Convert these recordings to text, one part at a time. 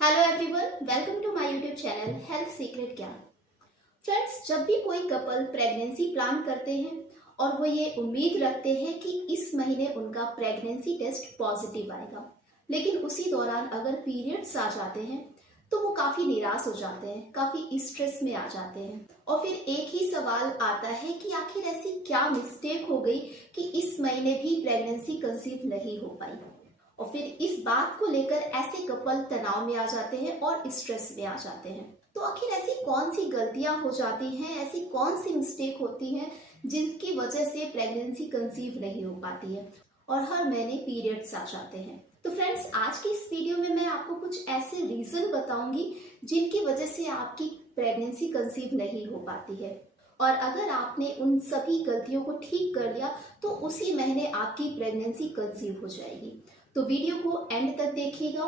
Hello everyone, welcome to my YouTube channel health secret क्या। Friends, जब भी कोई कपल प्रेगनेंसी प्लान करते हैं और वो ये उम्मीद रखते हैं कि इस महीने उनका प्रेगनेंसी टेस्ट पॉजिटिव आएगा, लेकिन उसी दौरान अगर पीरियड्स आ जाते हैं तो वो काफ़ी निराश हो जाते हैं, काफ़ी स्ट्रेस में आ जाते हैं और फिर एक ही सवाल आता है कि आखिर ऐसी क्या मिस्टेक हो गई कि इस महीने भी प्रेगनेंसी कंसीव नहीं हो पाई। और फिर इस बात को लेकर ऐसे कपल तनाव में आ जाते हैं और स्ट्रेस में आ जाते हैं। तो आखिर ऐसी कौन सी गलतियां हो जाती हैं, ऐसी कौन सी मिस्टेक होती हैं जिनकी वजह से प्रेगनेंसी कंसीव नहीं हो पाती है और हर महीने पीरियड्स आ जाते हैं। तो फ्रेंड्स, आज की इस वीडियो में मैं आपको कुछ ऐसे रीजन बताऊंगी जिनकी वजह से आपकी प्रेगनेंसी कंसीव नहीं हो पाती है, और अगर आपने उन सभी गलतियों को ठीक कर लिया तो उसी महीने आपकी प्रेगनेंसी कंसीव हो जाएगी। तो वीडियो को एंड तक देखिएगा,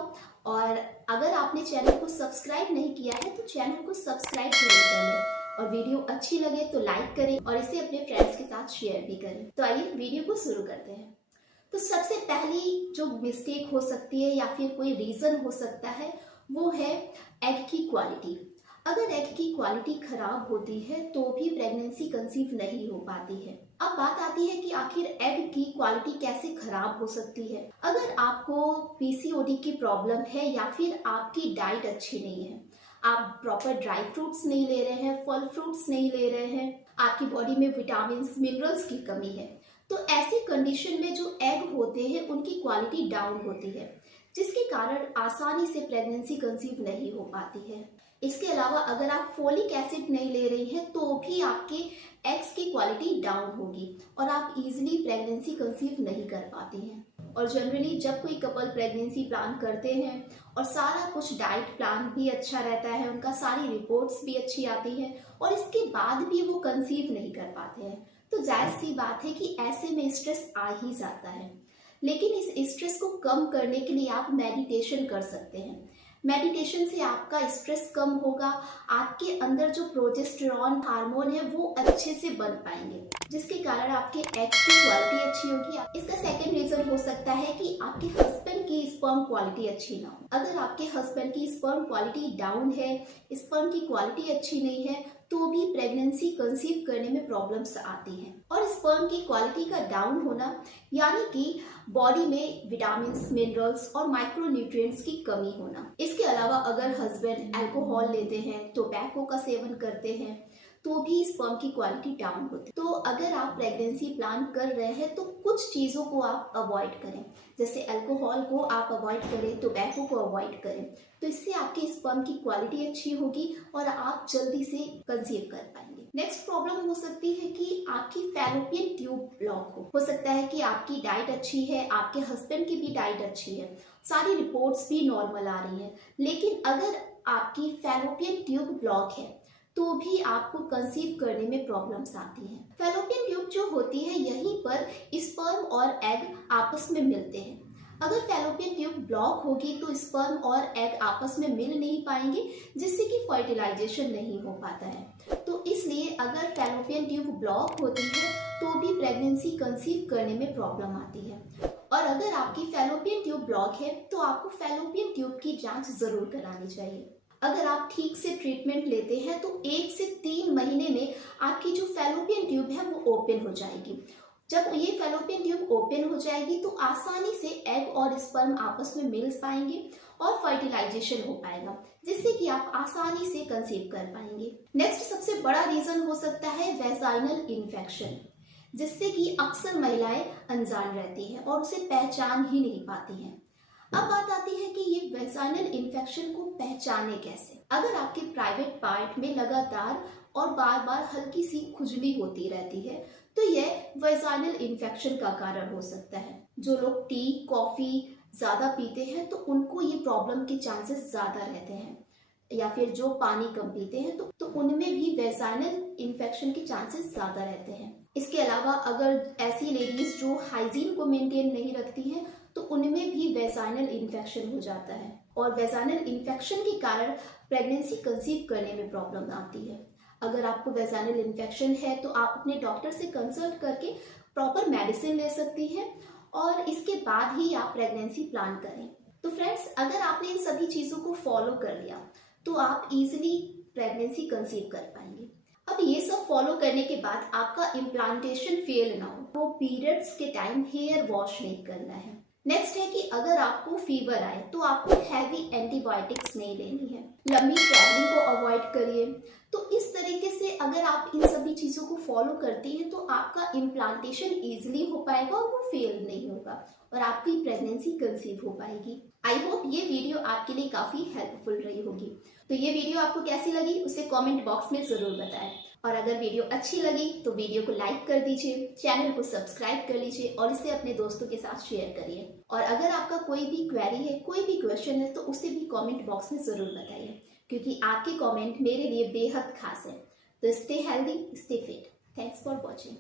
और अगर आपने चैनल को सब्सक्राइब नहीं किया है तो चैनल को सब्सक्राइब जरूर कर लें, और वीडियो अच्छी लगे तो लाइक करें और इसे अपने फ्रेंड्स के साथ शेयर भी करें। तो आइए वीडियो को शुरू करते हैं। तो सबसे पहली जो मिस्टेक हो सकती है या फिर कोई रीज़न हो सकता है वो है एग की क्वालिटी। अगर एग की क्वालिटी खराब होती है तो भी प्रेगनेंसी कंसीव नहीं हो पाती है। अब बात आती है कि आखिर एग की क्वालिटी कैसे खराब हो सकती है। अगर आपको पीसीओडी की प्रॉब्लम है या फिर आपकी डाइट अच्छी नहीं है, आप प्रॉपर ड्राई फ्रूट्स नहीं ले रहे हैं, फल फ्रूट्स नहीं ले रहे हैं, आपकी बॉडी में विटामिन मिनरल्स की कमी है, तो ऐसी कंडीशन में जो एग होते हैं उनकी क्वालिटी डाउन होती है, जिसके कारण आसानी से प्रेगनेंसी कंसीव नहीं हो पाती है। इसके अलावा अगर आप फोलिक एसिड नहीं ले रही हैं तो भी आपके एग्स की क्वालिटी डाउन होगी और आप इजीली प्रेगनेंसी कंसीव नहीं कर पाती हैं। और जनरली जब कोई कपल प्रेगनेंसी प्लान करते हैं और सारा कुछ डाइट प्लान भी अच्छा रहता है, उनका सारी रिपोर्ट्स भी अच्छी आती है और इसके बाद भी वो कंसीव नहीं कर पाते हैं, तो जायज़ सी बात है कि ऐसे में स्ट्रेस आ ही जाता है। लेकिन इस स्ट्रेस को कम करने के लिए आप मेडिटेशन कर सकते हैं। मेडिटेशन से आपका स्ट्रेस कम होगा, आपके अंदर जो प्रोजेस्टेरॉन हार्मोन है वो अच्छे से बन पाएंगे, जिसके कारण आपके एग्स की क्वालिटी अच्छी होगी। इसका सेकंड रीजन हो सकता है कि आपके हस्बैंड की स्पर्म क्वालिटी अच्छी ना हो। अगर आपके हस्बैंड की स्पर्म क्वालिटी डाउन है, स्पर्म की क्वालिटी अच्छी नहीं है, तो भी प्रेगनेंसी कंसीव करने में प्रॉब्लम्स आती हैं। और स्पर्म की क्वालिटी का डाउन होना यानी कि बॉडी में विटामिन मिनरल्स और माइक्रो न्यूट्रिएंट्स की कमी होना। इसके अलावा अगर हस्बैंड अल्कोहल लेते हैं, टोबैको का सेवन करते हैं, तो भी स्पर्म की क्वालिटी डाउन होती है। तो अगर आप प्रेगनेंसी प्लान कर रहे हैं तो कुछ चीज़ों को आप अवॉइड करें, जैसे अल्कोहल को आप अवॉइड करें, टोबैको को अवॉइड करें, तो इससे आपकी स्पर्म की क्वालिटी अच्छी होगी और आप जल्दी से कंसीव कर पाएंगे। नेक्स्ट प्रॉब्लम हो सकती है कि आपकी फैलोपियन ट्यूब ब्लॉक हो सकता है कि आपकी डाइट अच्छी है, आपके हस्बैंड की भी डाइट अच्छी है, सारी रिपोर्ट्स भी नॉर्मल आ रही हैं, लेकिन अगर आपकी फैलोपियन ट्यूब ब्लॉक है तो भी आपको कंसीव करने में प्रॉब्लम्स आती हैं। फैलोपियन ट्यूब जो होती है, यहीं पर स्पर्म और एग आपस में मिलते हैं। अगर फैलोपियन ट्यूब ब्लॉक होगी तो स्पर्म और एग आपस में मिल नहीं पाएंगे, जिससे कि फर्टिलाइजेशन नहीं हो पाता है। तो इसलिए अगर फैलोपियन ट्यूब ब्लॉक होती है तो भी प्रेगनेंसी कंसीव करने में प्रॉब्लम आती है। और अगर आपकी फैलोपियन ट्यूब ब्लॉक है तो आपको फैलोपियन ट्यूब की जांच जरूर करानी चाहिए। अगर आप ठीक से ट्रीटमेंट लेते हैं तो 1 से 3 महीने में आपकी जो फैलोपियन ट्यूब है वो ओपन हो जाएगी। जब ये फैलोपियन ट्यूब ओपन हो जाएगी तो आसानी से एग और स्पर्म आपस में मिल पाएंगे और फर्टिलाइजेशन हो पाएगा, जिससे कि आप आसानी से कंसीव कर पाएंगे। नेक्स्ट सबसे बड़ा रीजन हो सकता है वेजाइनल इन्फेक्शन, जिससे कि अक्सर महिलाएं अनजान रहती हैं और उसे पहचान ही नहीं पाती हैं। अब बात आती है कि ये वेजाइनल इन्फेक्शन को पहचाने कैसे। अगर आपके प्राइवेट पार्ट में लगातार और बार बार हल्की सी खुजली होती रहती है तो यह वेजाइनल इन्फेक्शन का कारण हो सकता है। जो लोग टी कॉफी ज्यादा पीते हैं तो उनको ये प्रॉब्लम के चांसेस ज्यादा रहते हैं, या फिर जो पानी कम पीते हैं तो उनमें भी वेजाइनल इन्फेक्शन के चांसेस ज्यादा रहते हैं। इसके अलावा अगर ऐसी लेडीज जो हाइजीन को मेंटेन नहीं रखती हैं तो उनमें भी वेजाइनल इन्फेक्शन हो जाता है, और वेजाइनल इन्फेक्शन के कारण प्रेगनेंसी कंसीव करने में प्रॉब्लम आती है। अगर आपको वेजाइनल इन्फेक्शन है तो आप अपने डॉक्टर से कंसल्ट करके प्रॉपर मेडिसिन ले सकती हैं और इसके बाद ही आप प्रेगनेंसी प्लान करें। तो फ्रेंड्स, अगर आपने इन सभी चीज़ों को फॉलो कर लिया तो आप इजीली प्रेगनेंसी कंसीव कर पाएंगे। अब ये सब फॉलो करने के बाद आपका इम्प्लांटेशन फेल ना हो, वो पीरियड्स के टाइम हेयर वॉश नहीं करना है। नेक्स्ट है कि अगर आपको फीवर आए तो आपको हैवी एंटीबायोटिक्स नहीं लेनी है। लंबी ट्रैवलिंग को अवॉइड करिए। तो इस तरीके से अगर आप इन सभी चीज़ों को फॉलो करती हैं तो आपका इम्प्लांटेशन ईजिली हो पाएगा और वो फेल नहीं होगा और आपकी प्रेगनेंसी कंसीव हो पाएगी। आई होप ये वीडियो आपके लिए काफ़ी हेल्पफुल रही होगी। तो ये वीडियो आपको कैसी लगी उसे कमेंट बॉक्स में ज़रूर बताएं। और अगर वीडियो अच्छी लगी तो वीडियो को लाइक कर दीजिए, चैनल को सब्सक्राइब कर लीजिए और इसे अपने दोस्तों के साथ शेयर करिए। और अगर आपका कोई भी क्वेरी है, कोई भी क्वेश्चन है तो उसे भी कमेंट बॉक्स में ज़रूर बताइए, क्योंकि आपके कमेंट मेरे लिए बेहद खास है। तो stay healthy, stay fit. Thanks for watching.